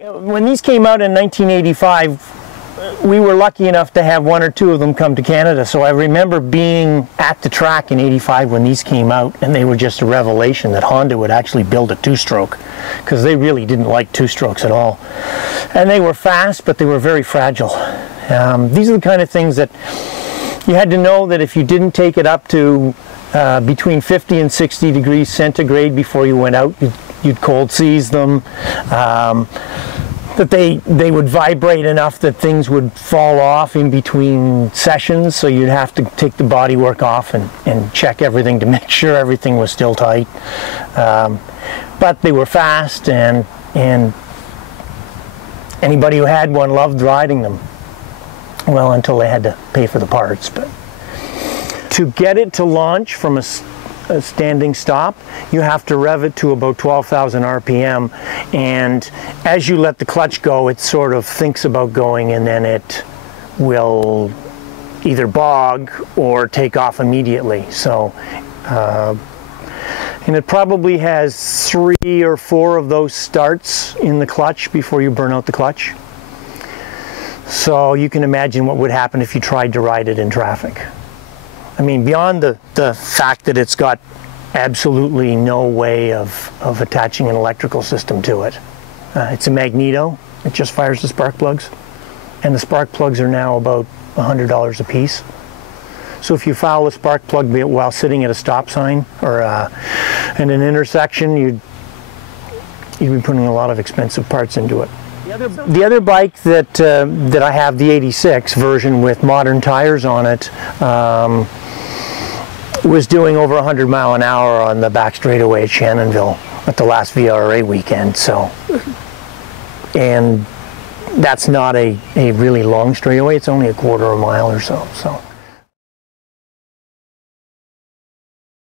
When these came out in 1985, we were lucky enough to have one or two of them come to Canada, so I remember being at the track in '85 when these came out, and they were just a revelation that Honda would actually build a two-stroke, because they really didn't like two-strokes at all. And they were fast, but they were very fragile. These are the kind of things that you had to know that if you didn't take it up to between 50 and 60 degrees centigrade before you went out, you'd cold seize them. That they would vibrate enough that things would fall off in between sessions, so you'd have to take the bodywork off and check everything to make sure everything was still tight. But they were fast, and anybody who had one loved riding them. Well, until they had to pay for the parts. But to get it to launch from a standing stop, you have to rev it to about 12,000 RPM, and as you let the clutch go, it sort of thinks about going, and then it will either bog or take off immediately. So and it probably has 3 or 4 of those starts in the clutch before you burn out the clutch. So you can imagine what would happen if you tried to ride it in traffic. I mean, beyond the fact that it's got absolutely no way of attaching an electrical system to it. It's a magneto. It just fires the spark plugs. And the spark plugs are now about $100 a piece. So if you foul a spark plug while sitting at a stop sign or in an intersection, you'd be putting a lot of expensive parts into it. The other bike that I have, the 86 version with modern tires on it, was doing over 100 mile an hour on the back straightaway at Shannonville at the last VRA weekend. So, and that's not a really long straightaway. It's only a quarter of a mile or so.